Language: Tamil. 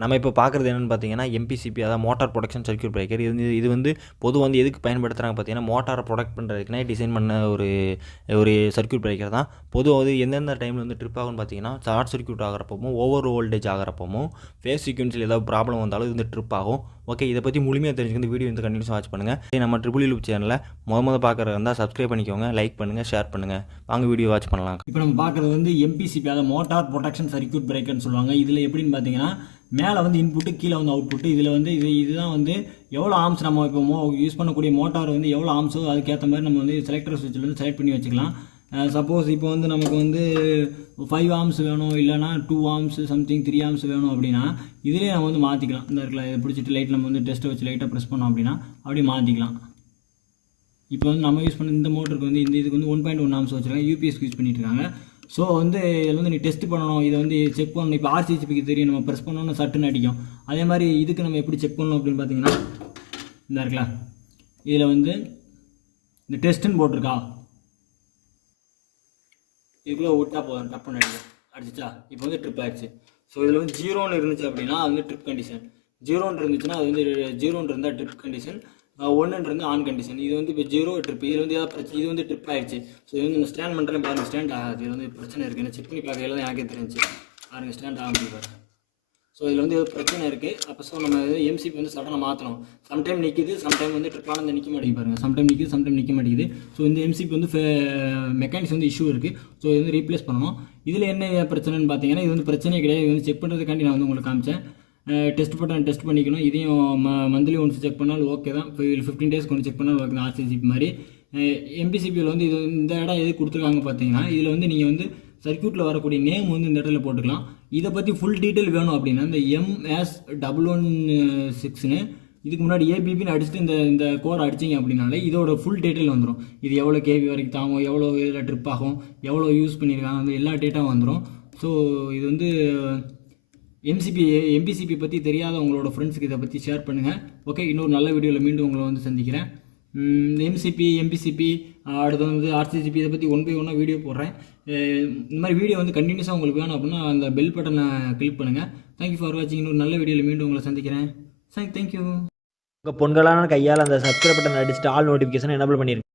நம்ம இப்போ பார்க்குறது என்னென்னு பார்த்தீங்கன்னா எம்பிசிபி, அதாவது மோட்டார் ப்ரொடக்ஷன் சர்க்யூட் பிரேக்கர். இது வந்து பொதுவாக வந்து எதுக்கு பயன்படுத்துகிறாங்க பார்த்தீங்கன்னா, மோட்டாரை ப்ரொடக்ட் பண்ணுறதுக்குனே டிசைன் பண்ண ஒரு சர்க்யூட் பிரேக்கர் தான். பொதுவாக வந்து எந்தெந்த டைமில் வந்து ட்ரிப் ஆகும்னு பார்த்தீங்கன்னா, ஷார்ட் சர்க்யூட் ஆகிறப்பவும், ஓவர் வோல்டேஜ் ஆகிறப்பவும், ஃபேஸ் சீக்வன்ஸில் ஏதாவது ப்ராப்ளம் வந்தாலும் இது வந்து ட்ரிப் ஆகும். ஓகே, இதை பற்றி முழுமையாக தெரிஞ்சுக்க இந்த வீடியோ வந்து கண்டினியூஸாக வாட்ச் பண்ணுங்கள். நம்ம ட்ரிபிள் லூப் சேனலில் முதல் பார்க்குறது இருந்தால் சப்ஸ்கிரைப் பண்ணிக்கோங்க, லைக் பண்ணுங்கள், ஷேர் பண்ணுங்கள். வாங்க வீடியோ வாட்ச் பண்ணலாம். இப்போ நம்ம பார்க்குறது வந்து எம்பிசிபி, அதாவது மோட்டார் ப்ரொடக்ஷன் சர்க்யூட் பிரேக்கர்னு சொல்லுவாங்க. இதில் எப்படின்னு பார்த்தீங்கன்னா, மேலே வந்து இன்புட்டு, கீழே வந்து அவுட்புட்டு. இதில் வந்து இதுதான் வந்து எவ்வளோ ஆம்ஸ் நம்ம இப்போ யூஸ் பண்ணக்கூடிய மோட்டார் வந்து எவ்வளோ ஆம்ஸோ அதுக்கேற்ற மாதிரி நம்ம வந்து செலக்டர் சுவிட்சில் வந்து செலக்ட் பண்ணி வச்சுக்கலாம். சப்போஸ் இப்போ வந்து நமக்கு வந்து 5 ஆம்ஸ் வேணும், இல்லைனா 2 ஆம்ஸ் சம்திங் 3 ஆம்ஸ் வேணும் அப்படின்னா இதிலே நம்ம வந்து மாற்றிக்கலாம். இந்த இடத்துல இதை பிடிச்சிட்டு லைட் நம்ம வந்து டெஸ்ட்டை வச்சு லைட்டாக ப்ரெஸ் பண்ணோம் அப்படின்னா அப்படியே மாற்றிக்கலாம். இப்போ வந்து நம்ம யூஸ் பண்ண இந்த மோட்டருக்கு வந்து இதுக்கு வந்து 1.1 ஆம்ஸ் வச்சுருக்காங்க, யூபிஎஸ்க்கு யூஸ் பண்ணிட்டு இருக்காங்க. ஸோ வந்து இதில் வந்து நீ டெஸ்ட் பண்ணணும், இதை வந்து செக் பண்ணணும். இப்போ ஆர்சிசிபிக்கு தெரியும், நம்ம ப்ரெஸ் பண்ணோன்னு சட்டுன்னு அடிக்கும். அதே மாதிரி இதுக்கு நம்ம எப்படி செக் பண்ணணும் அப்படின்னு பார்த்தீங்கன்னா, இந்த இருக்குல்ல, இதில் வந்து இந்த டெஸ்ட்டுன்னு போட்டிருக்கா, இதுக்குள்ளே விட்டா போதும், டப்புன்னு அடிச்சிச்சா, இப்போ வந்து ட்ரிப் ஆகிடுச்சு. ஸோ இதில் வந்து 0ன்னு இருந்துச்சு அப்படின்னா அது வந்து ட்ரிப் கண்டிஷன், 0ன்னு இருந்துச்சுன்னா அது வந்து 0ன்னு இருந்தால் ட்ரிப் கண்டிஷன், 1ன்னு இருந்து ஆன் கண்டிஷன். இது வந்து இப்போ 0 ட்ரிப், இதில் வந்து ஏதாவது பிரச்சனை, இது வந்து ட்ரிப் ஆகிடுச்சு. ஸோ இது வந்து இந்த ஸ்டாண்ட் பண்ணுறேன் பாருங்கள், ஸ்டாண்ட் ஆகாது. இது வந்து பிரச்சனை இருக்குது, என்ன செக் பண்ணி பார்க்கல தான் எனக்கே தெரிஞ்சு பாருங்கள், ஸ்டாண்ட் ஆக முடியாது. ஸோ இதில் வந்து பிரச்சனை இருக்குது. அப்போ ஸோ நம்ம எம்சிபி வந்து சடனாக மாற்றணும். சம்டைம் நிற்கிது, சம்டைம் வந்து ட்ரிப்பாக வந்து நிற்க மாட்டேங்குது பாருங்கள், சம்டைம் நிற்கிது, சம்டைம் நிற்க மாட்டேங்குது. ஸோ இந்த எம்சிபி வந்து மெக்கானிக்ஸ் வந்து இஷ்யூ இருக்குது. ஸோ இது வந்து ரீப்ளேஸ் பண்ணணும். இதில் என்ன பிரச்சனைன்னு பார்த்தீங்கன்னா, இது வந்து பிரச்சனையே கிடையாது. இது வந்து செக் பண்ணுறதுக்காண்டி நான் வந்து உங்களுக்கு காமிச்சேன். டெஸ்ட் பண்ணிக்கணும். இதையும் மந்த்லி ஒன்ஸ் செக் பண்ணாலும் ஓகே தான். 15 டேஸ்க்கு ஒன்று செக் பண்ணாலும் ஓகே தான், ஆர்சிசிபி மாதிரி. எம்பிசிபியில் வந்து இது இந்த இடம் எது கொடுத்துருக்காங்க பார்த்தீங்கன்னா, இதில் வந்து நீங்கள் வந்து சர்க்யூட்டில் வரக்கூடிய நேம் வந்து இந்த இடத்துல போட்டுக்கலாம். இதை பற்றி ஃபுல் டீட்டெயில் வேணும் அப்படின்னா இந்த MS116ன்னு இதுக்கு முன்னாடி ஏபிபின்னு அடிச்சுட்டு இந்த கோட் அடிச்சிங்க அப்படின்னாலே இதோட ஃபுல் டீட்டெயில் வந்துடும். இது எவ்வளோ கேவி வரைக்கும் தாங்கும், எவ்வளோ இதில் ட்ரிப் ஆகும், எவ்வளோ யூஸ் பண்ணியிருக்காங்க, வந்து எல்லா டேட்டாவும் வந்துடும். ஸோ இது வந்து எம்பிசிபி பற்றி தெரியாத உங்களோட ஃப்ரெண்ட்ஸுக்கு இதை பற்றி ஷேர் பண்ணுங்கள். ஓகே, இன்னொரு நல்ல வீடியோவில் மீண்டும் உங்களை வந்து சந்திக்கிறேன். எம்பிசிபி அடுத்து வந்து ஆர்சிசிபி இதை பற்றி 1 by 1 வீடியோ போடுறேன். இந்த மாதிரி வீடியோ வந்து கண்டினியூஸாக உங்களுக்கு வேணும் அப்படின்னா அந்த பெல் பட்டனை கிளிக் பண்ணுங்கள். தேங்க்யூ ஃபார் வாட்சிங். இன்னொரு நல்ல வீடியோவில் மீண்டும் உங்களை சந்திக்கிறேன். தேங்க்யூ. உங்கள் பொண்களான கையால் அந்த சப்ஸ்கிரைப் பட்டன் அடிச்சுட்டு ஆல் நோட்டிஃபிகேஷன் எனேபிள் பண்ணிருக்கேன்.